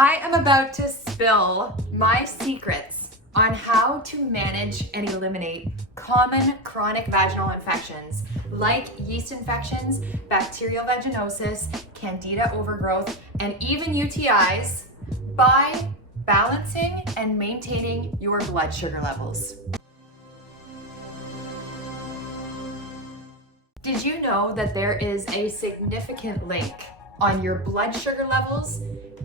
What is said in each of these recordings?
I am about to spill my secrets on how to manage and eliminate common chronic vaginal infections like yeast infections, bacterial vaginosis, Candida overgrowth, and even UTIs by balancing and maintaining your blood sugar levels. Did you know that there is a significant link on your blood sugar levels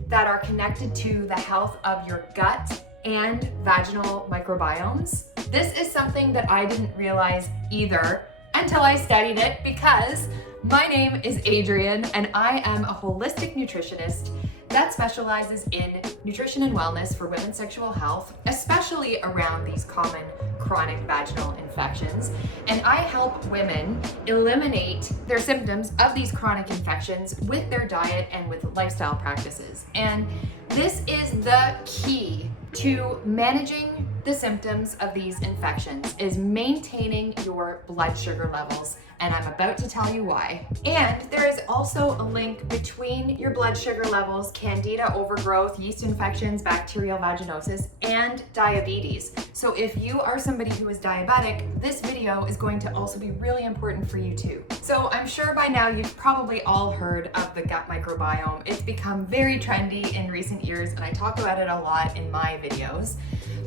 that are connected to the health of your gut and vaginal microbiomes? This is something that I didn't realize either until I studied it, because my name is Adrienne and I am a holistic nutritionist that specializes in nutrition and wellness for women's sexual health, especially around these common chronic vaginal infections. And I help women eliminate their symptoms of these chronic infections with their diet and with lifestyle practices. And this is the key to managing the symptoms of these infections, is maintaining your blood sugar levels. And I'm about to tell you why. And there is also a link between your blood sugar levels, Candida overgrowth, yeast infections, bacterial vaginosis, and diabetes. So if you are somebody who is diabetic, this video is going to also be really important for you too. So I'm sure by now you've probably all heard of the gut microbiome. It's become very trendy in recent years, and I talk about it a lot in my videos.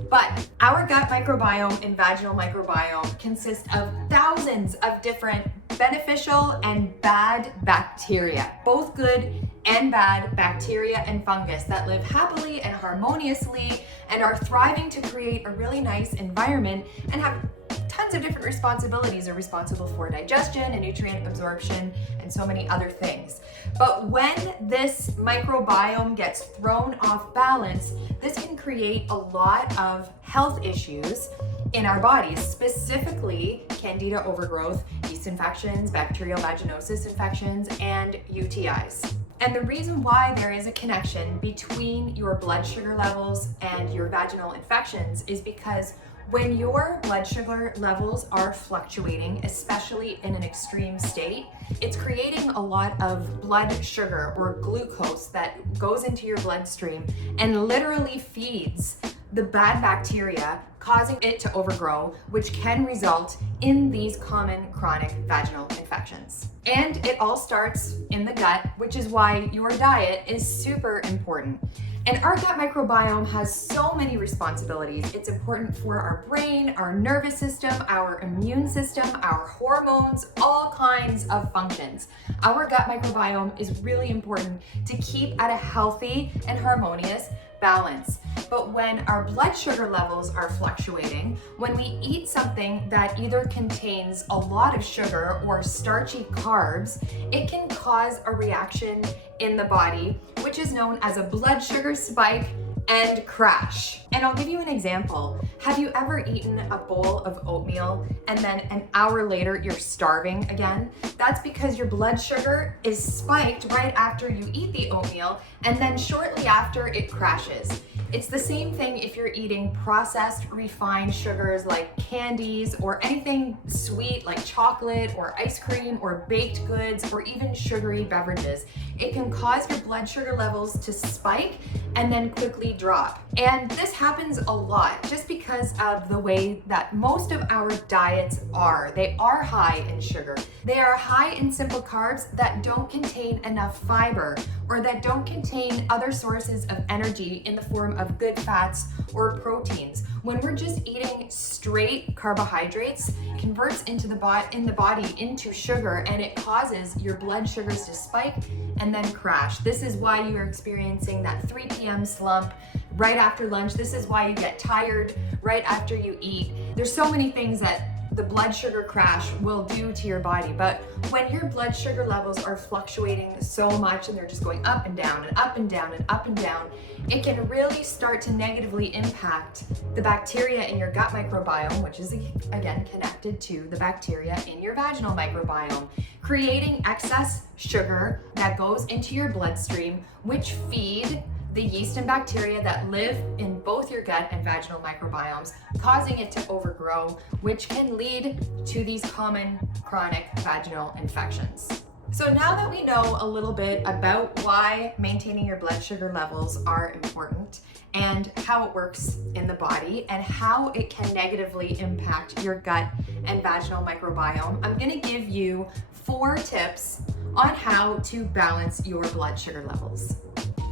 But our gut microbiome and vaginal microbiome consist of thousands of different beneficial and bad bacteria, both good and bad bacteria and fungus that live happily and harmoniously and are thriving to create a really nice environment and have tons of different responsibilities. Are responsible for digestion and nutrient absorption and so many other things. But when this microbiome gets thrown off balance, this can create a lot of health issues in our bodies, specifically Candida overgrowth, yeast infections, bacterial vaginosis infections, and UTIs. And the reason why there is a connection between your blood sugar levels and your vaginal infections is because when your blood sugar levels are fluctuating, especially in an extreme state, it's creating a lot of blood sugar or glucose that goes into your bloodstream and literally feeds the bad bacteria, causing it to overgrow, which can result in these common chronic vaginal infections. And it all starts in the gut, which is why your diet is super important. And our gut microbiome has so many responsibilities. It's important for our brain, our nervous system, our immune system, our hormones, all kinds of functions. Our gut microbiome is really important to keep at a healthy and harmonious balance. But when our blood sugar levels are fluctuating, when we eat something that either contains a lot of sugar or starchy carbs, it can cause a reaction in the body, which is known as a blood sugar spike and crash. And I'll give you an example. Have you ever eaten a bowl of oatmeal and then an hour later you're starving again? That's because your blood sugar is spiked right after you eat the oatmeal, and then shortly after it crashes. It's the same thing if you're eating processed, refined sugars like candies or anything sweet like chocolate or ice cream or baked goods or even sugary beverages. It can cause your blood sugar levels to spike and then quickly drop. And this happens a lot just because of the way that most of our diets are. They are high in sugar. They are high in simple carbs that don't contain enough fiber or that don't contain other sources of energy in the form of good fats or proteins. When we're just eating straight carbohydrates, it converts into the body into sugar, and it causes your blood sugars to spike and then crash. This is why you're experiencing that 3 p.m. slump right after lunch. This is why you get tired right after you eat. There's so many things that the blood sugar crash will do to your body. But when your blood sugar levels are fluctuating so much and they're just going up and down and up and down and up and down, it can really start to negatively impact the bacteria in your gut microbiome, which is again connected to the bacteria in your vaginal microbiome, creating excess sugar that goes into your bloodstream, which feed the yeast and bacteria that live in both your gut and vaginal microbiomes, causing it to overgrow, which can lead to these common chronic vaginal infections. So now that we know a little bit about why maintaining your blood sugar levels are important and how it works in the body and how it can negatively impact your gut and vaginal microbiome, I'm going to give you 4 tips on how to balance your blood sugar levels.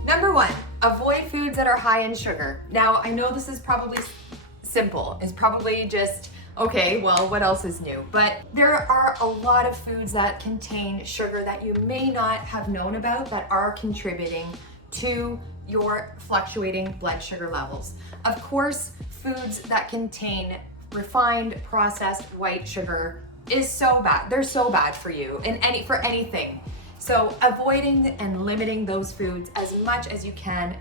Number 1, avoid foods that are high in sugar. Now, I know this is probably simple. It's probably just, okay, well, what else is new? But there are a lot of foods that contain sugar that you may not have known about that are contributing to your fluctuating blood sugar levels. Of course, foods that contain refined, processed white sugar is so bad. They're so bad for you for anything. So avoiding and limiting those foods as much as you can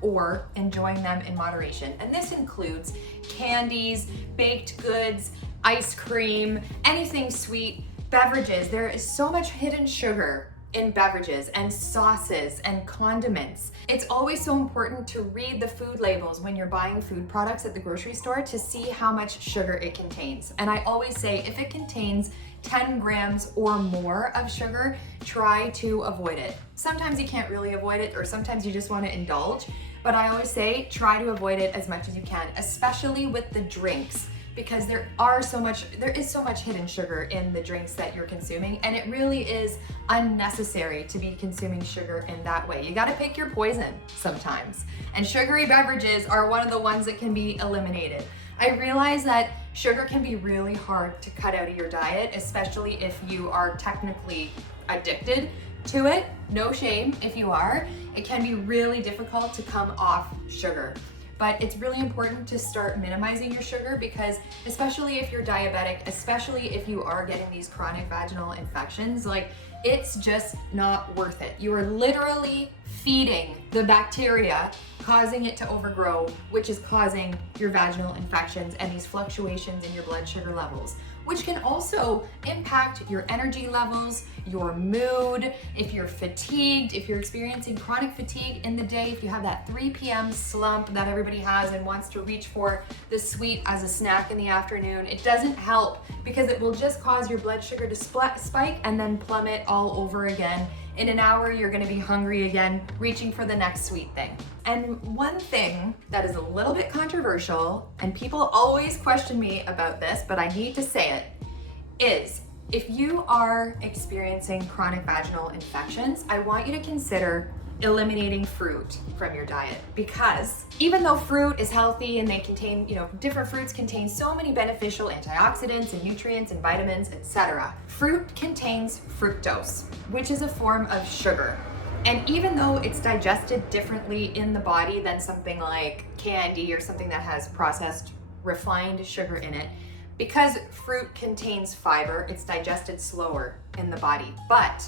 or enjoying them in moderation. And this includes candies, baked goods, ice cream, anything sweet, beverages. There is so much hidden sugar in beverages and sauces and condiments. It's always so important to read the food labels when you're buying food products at the grocery store to see how much sugar it contains. And I always say if it contains 10 grams or more of sugar, try to avoid it. Sometimes you can't really avoid it, or sometimes you just want to indulge, but I always say try to avoid it as much as you can, especially with the drinks, because there is so much hidden sugar in the drinks that you're consuming, and it really is unnecessary to be consuming sugar in that way. You got to pick your poison sometimes, and sugary beverages are one of the ones that can be eliminated. I realize that sugar can be really hard to cut out of your diet, especially if you are technically addicted to it. No shame if you are. It can be really difficult to come off sugar. But it's really important to start minimizing your sugar, because especially if you're diabetic, especially if you are getting these chronic vaginal infections, it's just not worth it. You are literally feeding the bacteria, causing it to overgrow, which is causing your vaginal infections and these fluctuations in your blood sugar levels, which can also impact your energy levels, your mood, if you're fatigued, if you're experiencing chronic fatigue in the day, if you have that 3 p.m. slump that everybody has and wants to reach for the sweet as a snack in the afternoon, it doesn't help, because it will just cause your blood sugar to spike and then plummet all over again. In an hour, you're gonna be hungry again, reaching for the next sweet thing. And one thing that is a little bit controversial, and people always question me about this, but I need to say it, is if you are experiencing chronic vaginal infections, I want you to consider eliminating fruit from your diet, because even though fruit is healthy and they contain, different fruits contain so many beneficial antioxidants and nutrients and vitamins, etc., fruit contains fructose, which is a form of sugar. And even though it's digested differently in the body than something like candy or something that has processed refined sugar in it, because fruit contains fiber, it's digested slower in the body. But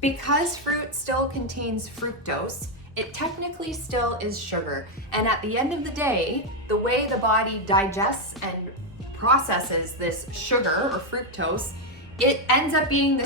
because fruit still contains fructose, it technically still is sugar. And at the end of the day, the way the body digests and processes this sugar or fructose, it ends up being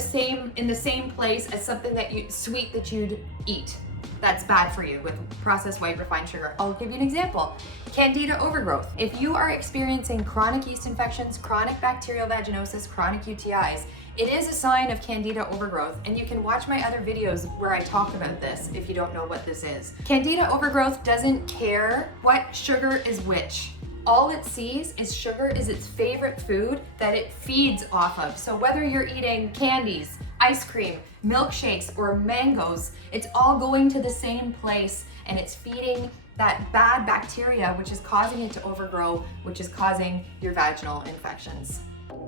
in the same place as something sweet that you'd eat. That's bad for you with processed white refined sugar. I'll give you an example. Candida overgrowth. If you are experiencing chronic yeast infections, chronic bacterial vaginosis, chronic UTIs, it is a sign of Candida overgrowth, and you can watch my other videos where I talk about this if you don't know what this is. Candida overgrowth doesn't care what sugar is which. All it sees is sugar is its favorite food that it feeds off of. So whether you're eating candies, ice cream, milkshakes, or mangoes, it's all going to the same place, and it's feeding that bad bacteria, which is causing it to overgrow, which is causing your vaginal infections.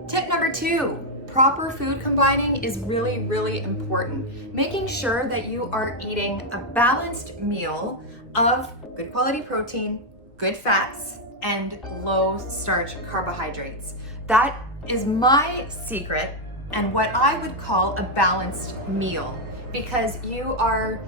Tip number 2. Proper food combining is really, really important. Making sure that you are eating a balanced meal of good quality protein, good fats, and low starch carbohydrates. That is my secret and what I would call a balanced meal, because you are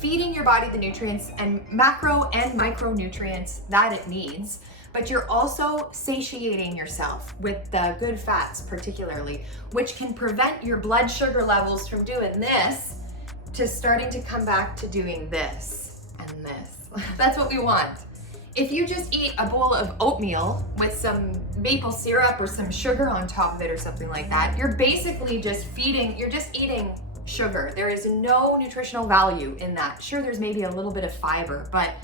feeding your body the nutrients and macro and micronutrients that it needs, but you're also satiating yourself with the good fats particularly, which can prevent your blood sugar levels from doing this to starting to come back to doing this and this. That's what we want. If you just eat a bowl of oatmeal with some maple syrup or some sugar on top of it or something like that, you're basically just eating sugar. There is no nutritional value in that. Sure, there's maybe a little bit of fiber, but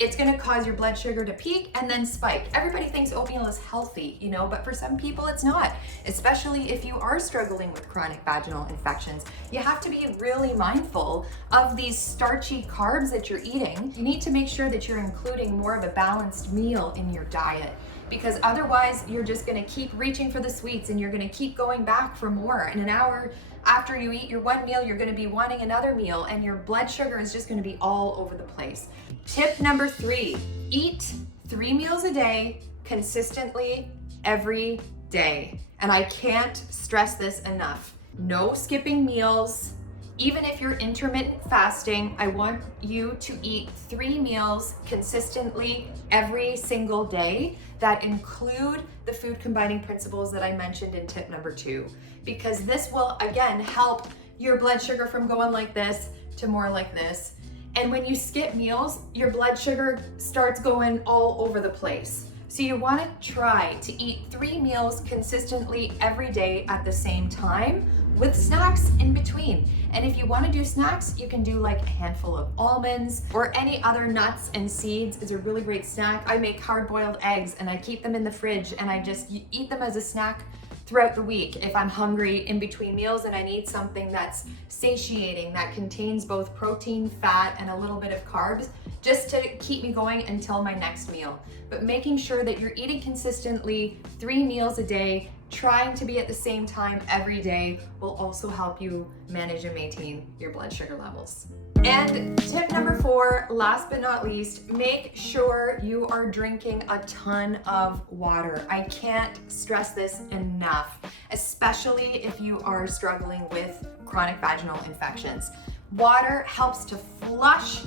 it's gonna cause your blood sugar to peak and then spike. Everybody thinks oatmeal is healthy, you know, but for some people it's not, especially if you are struggling with chronic vaginal infections. You have to be really mindful of these starchy carbs that you're eating. You need to make sure that you're including more of a balanced meal in your diet, because otherwise you're just gonna keep reaching for the sweets and you're gonna keep going back for more. In an hour after you eat your one meal, you're gonna be wanting another meal and your blood sugar is just gonna be all over the place. Tip number 3, eat 3 meals a day consistently every day. And I can't stress this enough. No skipping meals. Even if you're intermittent fasting, I want you to eat 3 meals consistently every single day that include the food combining principles that I mentioned in tip number 2, because this will again help your blood sugar from going like this to more like this. And when you skip meals, your blood sugar starts going all over the place. So you want to try to eat 3 meals consistently every day at the same time with snacks in between. And if you want to do snacks, you can do like a handful of almonds or any other nuts and seeds is a really great snack. I make hard-boiled eggs and I keep them in the fridge and I just eat them as a snack throughout the week if I'm hungry in between meals and I need something that's satiating, that contains both protein, fat, and a little bit of carbs, just to keep me going until my next meal. But making sure that you're eating consistently 3 meals a day, trying to be at the same time every day, will also help you manage and maintain your blood sugar levels. And tip number 4, last but not least, make sure you are drinking a ton of water. I can't stress this enough, especially if you are struggling with chronic vaginal infections. Water helps to flush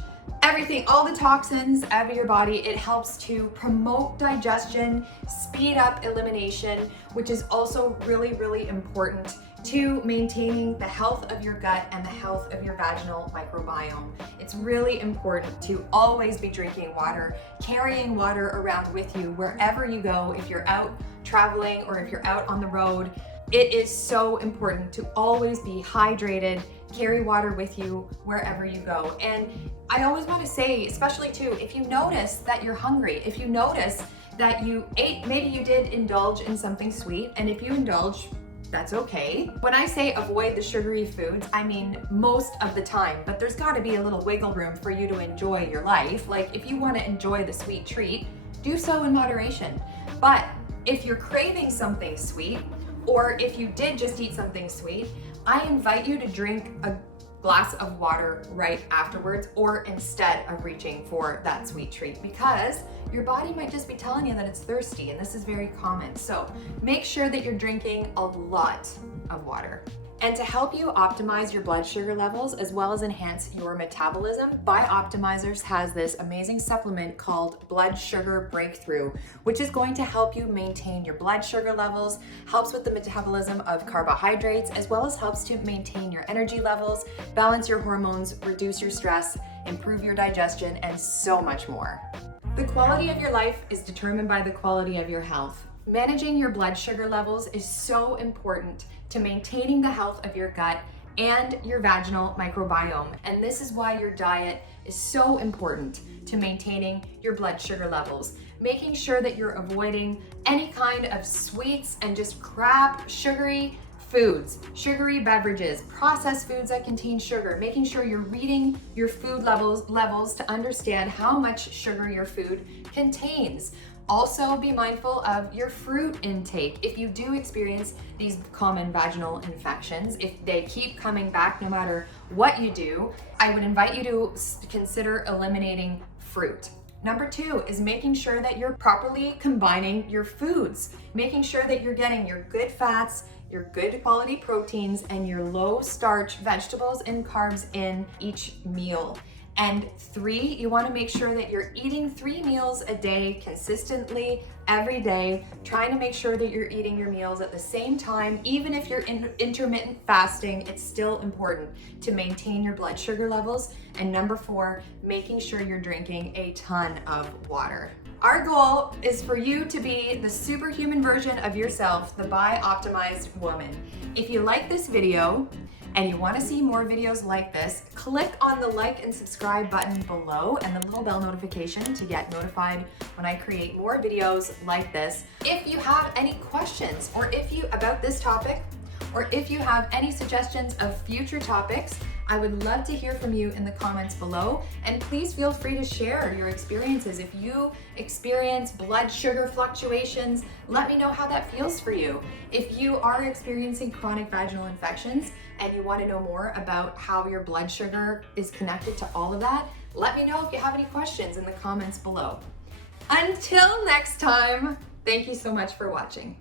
everything, all the toxins out of your body. It helps to promote digestion, speed up elimination, which is also really, really important to maintaining the health of your gut and the health of your vaginal microbiome. It's really important to always be drinking water, carrying water around with you wherever you go. If you're out traveling or if you're out on the road, it is so important to always be hydrated, carry water with you wherever you go. And I always want to say, especially too, if you notice that you're hungry, if you notice that you ate, maybe you did indulge in something sweet, and if you indulge, that's okay. When I say avoid the sugary foods, I mean most of the time, but there's got to be a little wiggle room for you to enjoy your life. Like if you want to enjoy the sweet treat, do so in moderation. But if you're craving something sweet, or if you did just eat something sweet, I invite you to drink a glass of water right afterwards or instead of reaching for that sweet treat, because your body might just be telling you that it's thirsty, and this is very common. So make sure that you're drinking a lot of water. And to help you optimize your blood sugar levels as well as enhance your metabolism, Bioptimizers has this amazing supplement called Blood Sugar Breakthrough, which is going to help you maintain your blood sugar levels, helps with the metabolism of carbohydrates, as well as helps to maintain your energy levels, balance your hormones, reduce your stress, improve your digestion, and so much more. The quality of your life is determined by the quality of your health. Managing your blood sugar levels is so important to maintaining the health of your gut and your vaginal microbiome. And this is why your diet is so important to maintaining your blood sugar levels. Making sure that you're avoiding any kind of sweets and just crap, sugary foods, sugary beverages, processed foods that contain sugar. Making sure you're reading your food levels to understand how much sugar your food contains. Also be mindful of your fruit intake. If you do experience these common vaginal infections, if they keep coming back no matter what you do, I would invite you to consider eliminating fruit. Number 2 is making sure that you're properly combining your foods, making sure that you're getting your good fats, your good quality proteins, and your low starch vegetables and carbs in each meal. And 3, you wanna make sure that you're eating 3 meals a day consistently every day, trying to make sure that you're eating your meals at the same time. Even if you're intermittent fasting, it's still important to maintain your blood sugar levels. And number 4, making sure you're drinking a ton of water. Our goal is for you to be the superhuman version of yourself, the Bioptimized woman. If you like this video, and you want to see more videos like this, click on the like and subscribe button below and the little bell notification to get notified when I create more videos like this. If you have any questions about this topic, or if you have any suggestions of future topics, I would love to hear from you in the comments below. And please feel free to share your experiences. If you experience blood sugar fluctuations, let me know how that feels for you. If you are experiencing chronic vaginal infections and you want to know more about how your blood sugar is connected to all of that, let me know if you have any questions in the comments below. Until next time, thank you so much for watching.